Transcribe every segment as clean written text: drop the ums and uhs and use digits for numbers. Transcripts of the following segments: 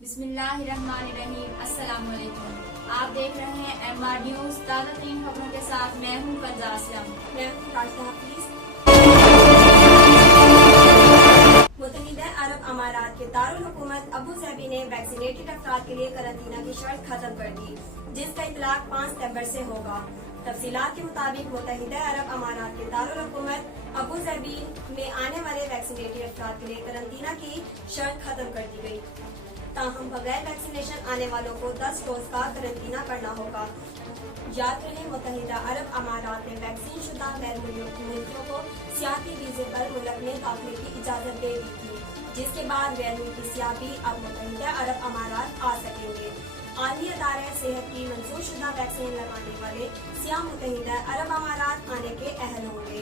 बिस्मिल्लाहिर्रहमानिर्रहीम। अस्सलाम वालेकुम। आप देख रहे हैं MR न्यूज़। ताज़ा तरीन खबरों के साथ मैं हूँ कंजा असलम। मैं हूँ राशिदा हफीज। मुत्तहिदा अरब अमारात के दारुल हुकूमत अबू धाबी ने वैक्सीनेटेड अफराद के लिए कारंटीना की शर्त खत्म कर दी, जिसका इतलाक 5 सितंबर से होगा। तफसीलात के मुताबिक मुत्तहिदा अरब अमारात के दारुल हुकूमत अबू धाबी में आने वाले वैक्सीनेटेड अफराद के लिए कारंटीना की शर्त खत्म कर दी गई। ताहम बगैर वैक्सीनेशन आने वालों को 10 रोज का कारंटीना करना होगा। याद रहे, मुत्तहिदा अरब अमारात ने वैक्सीन शुदा गैर मुल्कियों को सियासी वीजे पर मुल्क में दाखिले की इजाजत दे दी थी, जिसके बाद गैर मुल्की सियाह भी अब मुत्तहिदा अरब अमारात आ सकेंगे। आलमी अदारा सेहत की मंजूर शुदा वैक्सीन लगाने वाले सियाह मुत्तहिदा अरब अमारात आने के अहल होंगे।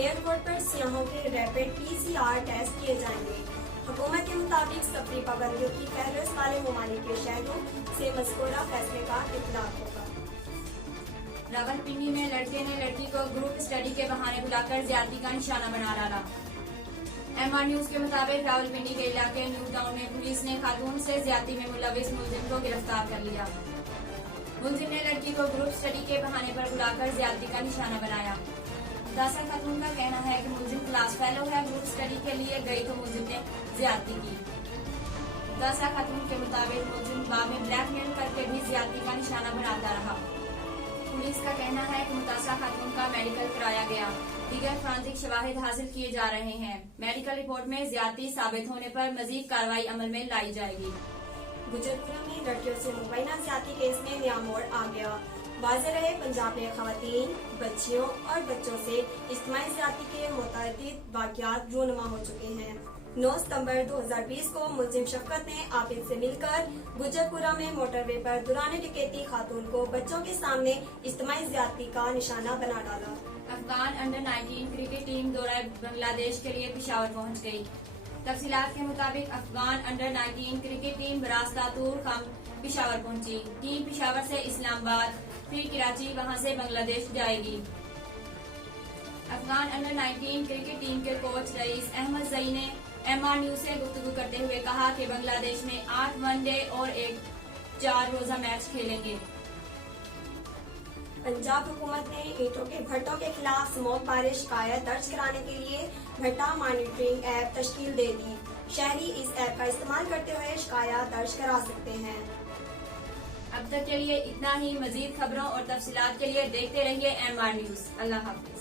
एयरपोर्ट पर सियाहों के रैपिड PCR टेस्ट किए जाएंगे। हुकूमत के मुताबिक सफरी पाबंदियों की फहरिस्त वाले ममालिक के शहरों से मज़कूरा फैसले का इतलाक होगा। रावलपिंडी में लड़के ने लड़की को ग्रुप स्टडी के बहाने बुलाकर ज्यादती का निशाना बना डाला। MR न्यूज़ के मुताबिक रावलपिंडी के इलाके न्यू टाउन में पुलिस ने खातून से ज्यादती में मुलविस मुलजिम को गिरफ्तार कर लिया। मुलजिम ने लड़की को ग्रुप स्टडी के बहाने पर बुलाकर ज्यादती का निशाना बनाया। दासा खातून का कहना है कि मुलजिम क्लास फेलो है, ग्रुप स्टडी के लिए गई तो मुलजिम ने ज्यादती की। दासा खातून के मुताबिक मुलजिम बाद में ब्लैकमेल करके भी ज्यादती का निशाना बनाता रहा। पुलिस का कहना है कि मुतासरा खातून का मेडिकल कराया गया। दीगर फॉरेंसिक शवाहिद हासिल किए जा रहे हैं। मेडिकल रिपोर्ट में ज्यादती साबित होने पर मजीद कार्रवाई अमल में लाई जाएगी। गुजरपुरा में लड़कियों से मुबैना ज्यादती केस में नया मोड़ आ गया। वाज़ेह रहे, पंजाब में खवातीन, बच्चियों और बच्चों से इज्तिमाई ज्यादती के मुतअद्दिद वाक़यात रूनुमा हो चुके हैं। 9 सितंबर 2020 को मुलजिम शफकत ने आबिद से मिलकर गुजरपुरा में मोटरवे पर दौरान डकैती खातून को बच्चों के सामने इज्तिमाई ज्यादती का निशाना बना डाला। अफगान अंडर 19 क्रिकेट टीम दौरा बांग्लादेश के लिए पिशावर पहुंच गई। तफसीलात के मुताबिक अफगान अंडर 19 क्रिकेट टीम बरास्तातूर खम पिशावर पहुंची। टीम पिशावर से इस्लामाबाद फिर कराची, वहां से बांग्लादेश जाएगी। अफगान अंडर 19 क्रिकेट टीम के कोच रईस अहमद जई ने MR न्यूज़ से गुफ्तगू करते हुए कहा कि बांग्लादेश में 8 वनडे और एक 4 रोजा मैच खेलेंगे। पंजाब हुकूमत ने ईंटों के भट्टों के खिलाफ स्मोक बारे शिकायत दर्ज कराने के लिए भट्टा मॉनिटरिंग ऐप तश्कील दे दी। शहरी इस ऐप का इस्तेमाल करते हुए शिकायत दर्ज करा सकते हैं। अब तक के लिए इतना ही। मजीद खबरों और तफसीलात के लिए देखते रहिए MR न्यूज़। अल्लाह हाफिज।